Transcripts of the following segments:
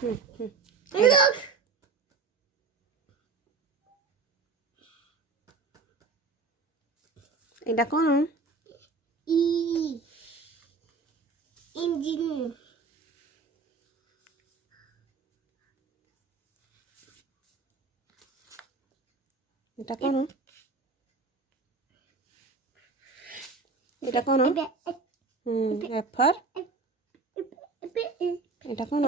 হুম হুম Look. এটা কোন E. Engine. এটা কোন এটা কোন এফ ফর এটা কোন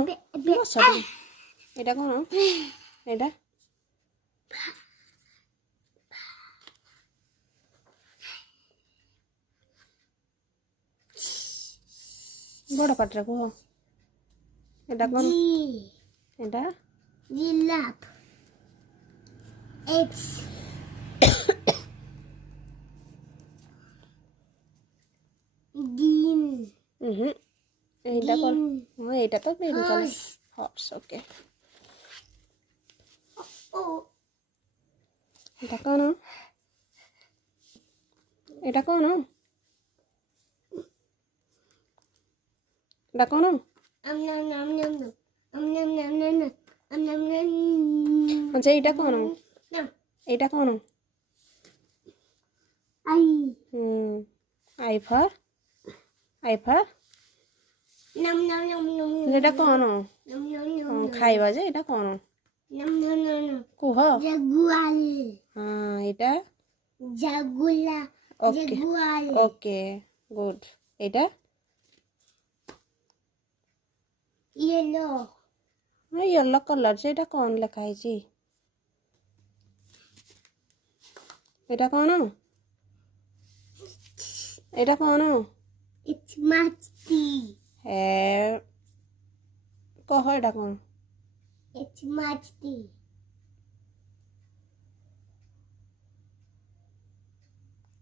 এটা কোন এটা বড় পাটরা কুহ এটা কোন G. এটা Giraffe. X. Dean. হুম এইটা কোন Dean. এটা তো গ্রিন কালার Horse. হর্স ওকে Oh. এটা কোন এটা কোন এটা কোন Nom nom nom nom nom. Nom nom nom nom nom. Nom nom nom. আচ্ছা এটা কোন Nom. এটা কোন I. Hmm আইফার আইফার Nom nom nom nom nom. এটা কোন Nom nom nom. খাইবা যে এটা কোন Nom nom nom nom. কুহ Jaguar. হ্যাঁ এটা Jaguar. ওকে Jaguar. ওকে গুড এটা Yellow. ইয়েলো কলর যে এটা কোন লেখা হয়েছি এটা কোন এটা কোন It's musty. হ্যাঁ কহ এটা কোন It's musty.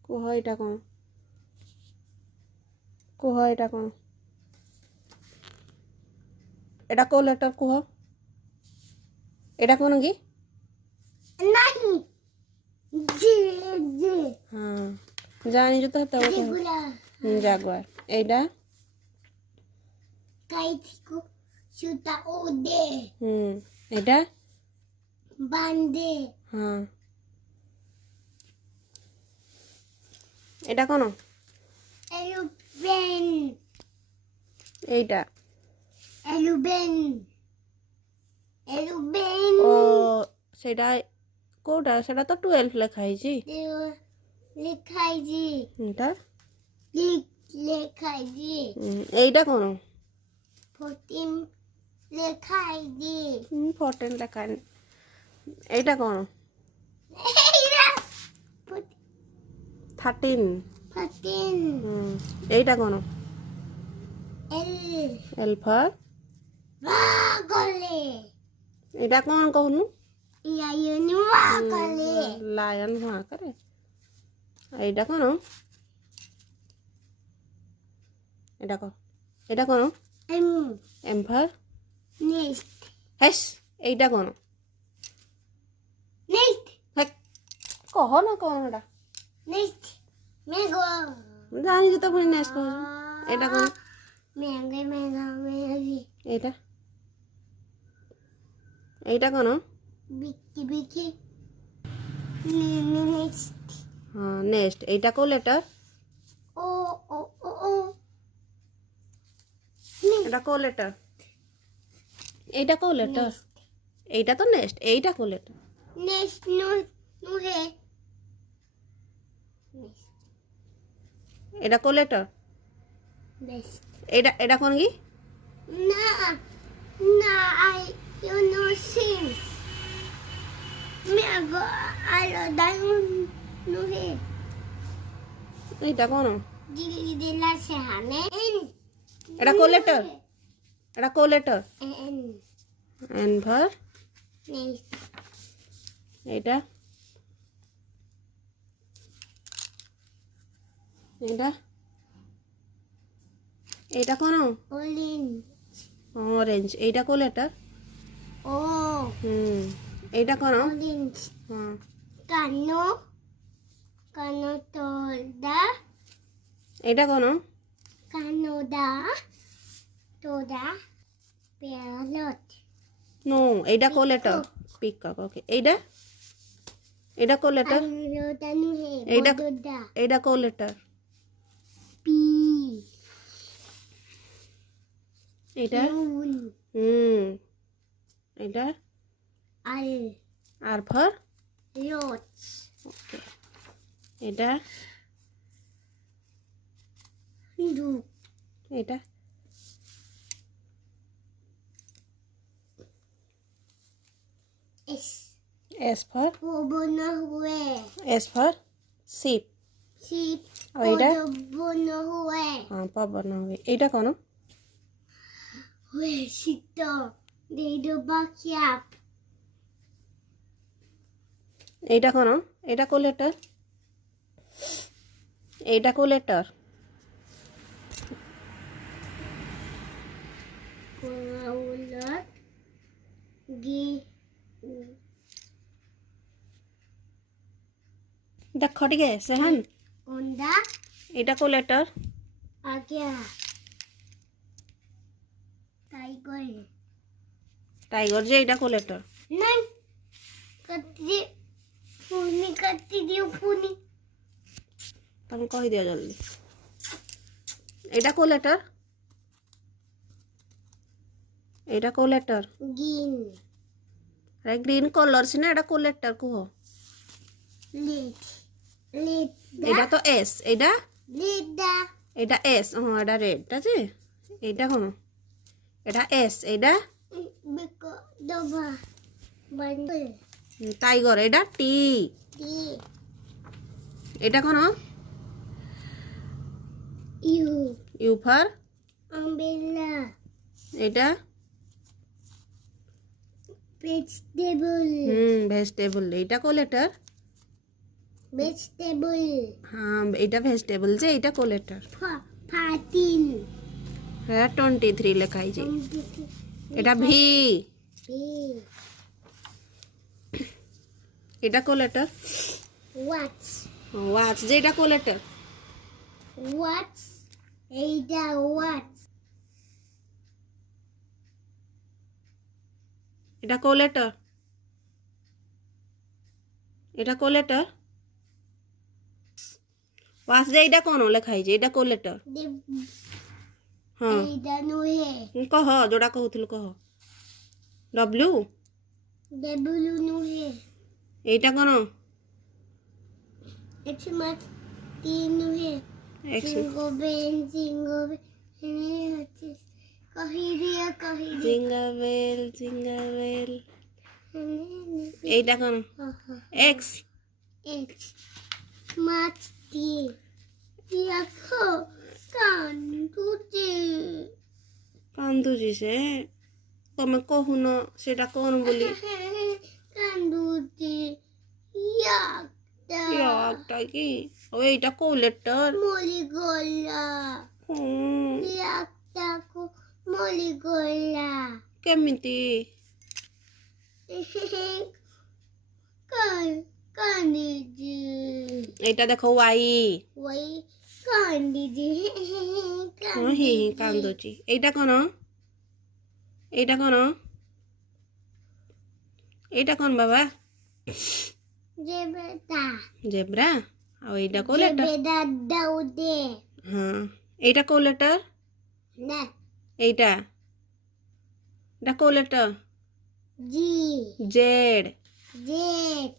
কুহ এটা কোন কুহ এটা কোন এটা কো লেটার কুহ এটা কোন কি Nani? J. J. হ্যাঁ জানি যে তো Jaguar. জাগুয়ার এইটা Kaitiku. Suta ode. এটা Bande. হ্যাঁ এটা কোন Aeroplane. এইটা Aeroplane. Aeroplane. ও সেটা কোটা সেটা তো 12 লেখা হয়েছি লেখাইজি. এটা লেখাইজি. এইটা কোন 14 লেখাইজি. 14 লেখা এইটা কোন 13 14. এইটা কোন L. L for Vagale. এটা কোন কোন Lion vagale. লায়ন হ্যাঁ করে এইটা কোন এটা কোন এটা কোন M. M for Nest. হেস এইটা কোন Nest. কহ না কোন এটা Nest. Mango. জানি যে তো পুরি নেক্সট কহ এটা কোন Mango, mango, mango. এইটা এইটা কোন Bicky, bicky. Nest. হ্যাঁ নেক্সট এইটা কো letter Oh, oh, oh, oh. Nest. এটা কো লেটার এইটা কো লেটার এইটা তো নেক্সট এইটা কো letter Nest. No, no hay. Nest. এটা কো লেটার Nest. এটা এটা কোন কি Nah, nah, you know sing. Me go, I don't know it. এইটা কোন De la sehane. N. এটা কো লেটার এটা কো letter N. N for Nest. এইটা এটা এইটা কোন Orange. অরেঞ্জ এইটা কো লেটার Oh, এইটা কোন orange. হ্যাঁ Cano. Cano toda. এইটা কোন Canoda. Toda. Parrot. নো এইটা কোউ লেটার পিকক ওকে এইটা কোউ লেটার ওটা নুহে এইটা বড়টা এইটা কোউ লেটার পি এইটা নুন এইটা আল আর ফর রট ওকে এইটা দু এইটা এস এস ফর বনা হুয়ে শিপ শিপ আর এইটা বনা হুয়ে হ্যাঁ পবন হবে এইটা কোন হুয়ে শীত দেইদো বাকিয়াপ এইটা কোন এইটা কোউ লেটার এইটা কোউ লেটার কোলাউলত গি দেখ ঠিক আছে হ্যাঁ কোনদা এইটা কোউ লেটার আজ্ঞা তাই করে টাইগর যে এইটা কোউ লেটার নাই কাটি দিও পুনি তুমি কই দিও জলদি এইটা কোউ লেটার এইটা কোউ লেটার গিন আরে গ্রিন কলর সিনা এটা কোউ লেটার কুহ লিট লিট এটা তো এস এইটা লিডা এটা এস হ্যাঁ এটা রেড আছে এইটা কোন এটা এস এইটা বিকো দবা বান্ডল টাইগর এটা টি টি এটা কোন ইউ ইউ ফর আমবেলা এটা ভেজিটেবল ভেজিটেবল এইটা কোউ লেটার ভেজিটেবল হ্যাঁ এটা ভেজিটেবল যে এইটা কোউ লেটার ফাতিন হ্যাঁ 23 লেখা হয়েছে এটা ভি পি এটা কোউ লেটার ওয়াটস ওয়াচ যে এটা কোউ লেটার ওয়াটস এইটা ওয়াটস এটা কোউ লেটার এটা কোউ লেটার ওয়াচ যে এটা কোন লেখা হয়েছে এটা কোউ লেটার হ্যাঁ এইটা নুহে কহ যোড়া কହୁଥିଲୁ কহ ডব্লিউ ডব্লু নুহে এইটা কোন এক্স মাছ তিন নুহে এক্স সিঙ্গোবেন এনে হচ্ছে কহি দিয়া জিঙ্গাবেল এইটা কোন এক্স এক্স মাছ তিন দেখো কান্দুছে কান্দুছি সে তুমি কহুন সেটা কোন বলি কান্দুছে একটা কি ও এইটা কোউ লেটার মলি গলা ইয়াকটাকো মলি গলা কেমিতি কান্দিজি এইটা দেখো ওয়াই ওই কান্দিজি হি কান্দুছি এইটা কোন এইটা কোন এইটা কোন বাবা জেবেদা জেব্রা আর এইটা কোউ লেটার জেবেদা দাউদে হ্যাঁ এইটা কোউ লেটার না এইটা এটা কোউ লেটার জি জেড জেড